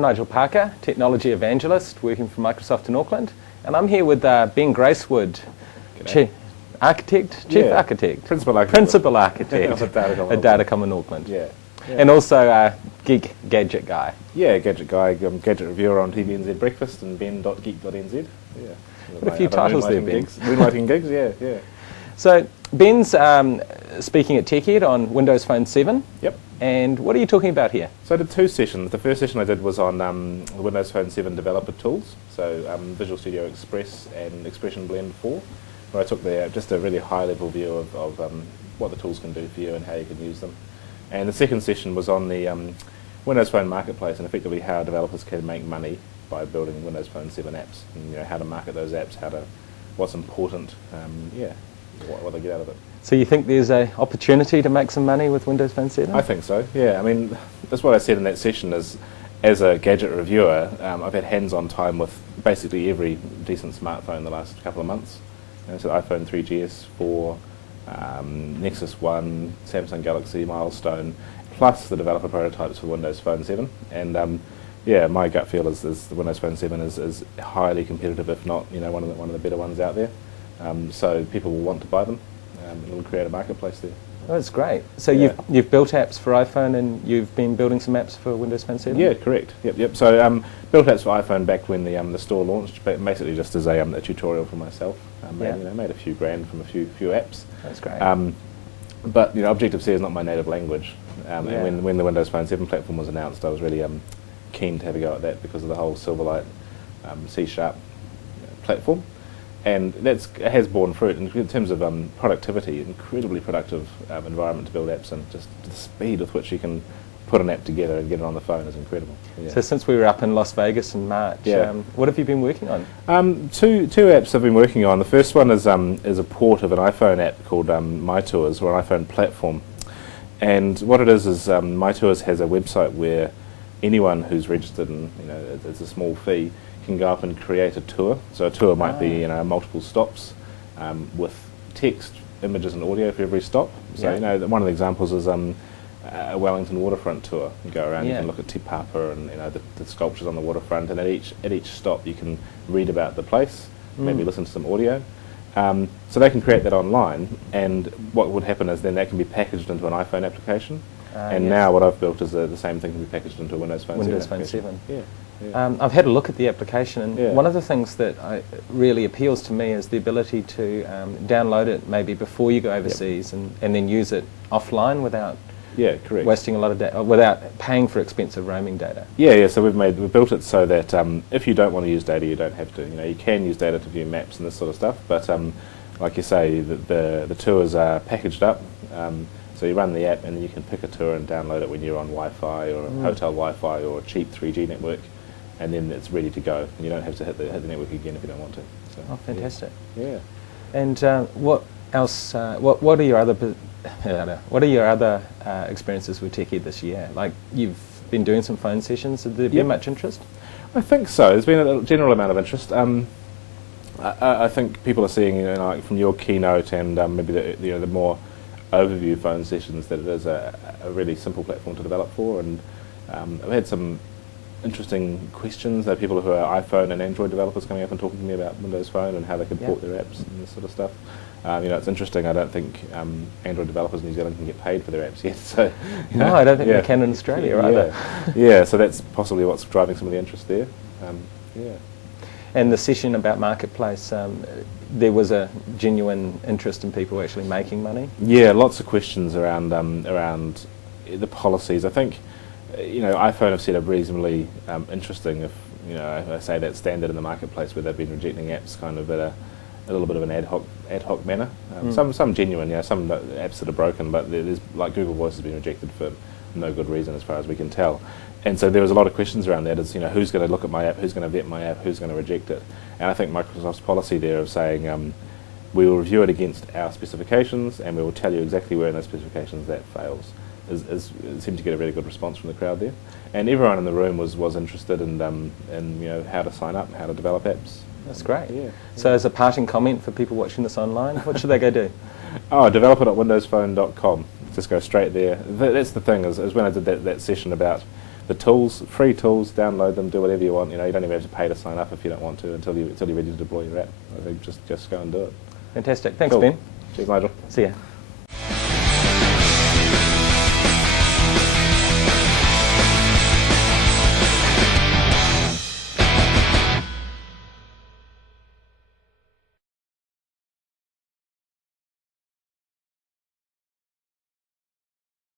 I'm Nigel Parker, Technology Evangelist working for Microsoft in Auckland, and I'm here with Ben Gracewood, Chief Architect? Principal Architect. Principal Architect at Datacom in Auckland. Yeah. And also Geek Gadget Guy. Yeah, Gadget Guy, gadget reviewer on TVNZ Breakfast and ben.geek.nz. Yeah. Got a few titles there, Ben. Moonlighting gigs, yeah. So Ben's speaking at TechEd on Windows Phone 7. Yep. And what are you talking about here? So I did two sessions. The first session I did was on the Windows Phone 7 developer tools, so Visual Studio Express and Expression Blend 4, where I took just a really high-level view of what the tools can do for you and how you can use them. And the second session was on the Windows Phone Marketplace and effectively how developers can make money by building Windows Phone 7 apps, and how to market those apps, what's important, what they get out of it. So you think there's an opportunity to make some money with Windows Phone 7? I think so, yeah. I mean, that's what I said in that session is, as a gadget reviewer, I've had hands-on time with basically every decent smartphone the last couple of months. So iPhone 3GS, 4, Nexus 1, Samsung Galaxy, Milestone, plus the developer prototypes for Windows Phone 7. And my gut feel is the Windows Phone 7 is highly competitive, if not one of the better ones out there. So people will want to buy them. It will create a marketplace there. Oh, that's great. So you've built apps for iPhone and you've been building some apps for Windows Phone 7? Yeah, correct. Yep. So built apps for iPhone back when the store launched, but basically just as a tutorial for myself. Made a few grand from a few apps. That's great. But Objective-C is not my native language. And when the Windows Phone 7 platform was announced, I was really keen to have a go at that because of the whole Silverlight C# platform. And it has borne fruit in terms of productivity, incredibly productive environment to build apps, and just the speed with which you can put an app together and get it on the phone is incredible. Yeah. So since we were up in Las Vegas in March, what have you been working on? Two apps I've been working on. The first one is a port of an iPhone app called My Tours, or an iPhone platform. And what it is My Tours has a website where anyone who's registered, and it's a small fee, can go up and create a tour. So a tour might be multiple stops with text, images and audio for every stop. So one of the examples is a Wellington waterfront tour. You go around, you can look at Te Papa and the sculptures on the waterfront, and at each stop you can read about the place, maybe listen to some audio. So they can create that online, and what would happen is then that can be packaged into an iPhone application. Now what I've built is the same thing can be packaged into a Windows Phone 7. Yeah. I've had a look at the application, and one of the things that really appeals to me is the ability to download it maybe before you go overseas and then use it offline without wasting a lot of data, without paying for expensive roaming data. So we've built it so that if you don't want to use data, you don't have to. You can use data to view maps and this sort of stuff, but like you say, the tours are packaged up. So you run the app and then you can pick a tour and download it when you're on Wi-Fi or hotel Wi-Fi or a cheap 3G network, and then it's ready to go. And you don't have to hit the network again if you don't want to. So, fantastic. Yeah. And what else? What are your other experiences with TechEd this year? Like, you've been doing some phone sessions. Has there been much interest? I think so. There's been a general amount of interest. I think people are seeing, like from your keynote and maybe the more overview phone sessions, that it is a really simple platform to develop for, and I've had some interesting questions. There are people who are iPhone and Android developers coming up and talking to me about Windows Phone and how they can port their apps and this sort of stuff. It's interesting. I don't think Android developers in New Zealand can get paid for their apps yet. So no, I don't think they can in Australia either. So that's possibly what's driving some of the interest there. And the session about Marketplace, there was a genuine interest in people actually making money? Yeah, lots of questions around the policies. I think iPhone have set up reasonably interesting, if I say that standard in the marketplace, where they've been rejecting apps kind of at a little bit of an ad hoc manner. Some genuine, some apps that are broken, but there's, like, Google Voice has been rejected for no good reason as far as we can tell. And so there was a lot of questions around that. Is who's going to look at my app, who's going to vet my app, who's going to reject it? And I think Microsoft's policy there of saying we will review it against our specifications and we will tell you exactly where in those specifications that fails. It seemed to get a really good response from the crowd there, and everyone in the room was interested in how to sign up, how to develop apps. That's great. So as a parting comment for people watching this online, what should they go do? Developer.windowsphone.com. Just go straight there. That's the thing, is when I did that session about the tools, free tools, download them, do whatever you want. You know, you don't even have to pay to sign up if you don't want to until you're ready to deploy your app. I think just go and do it. Fantastic. Thanks, Cool. Ben. Cheers, Nigel. See ya.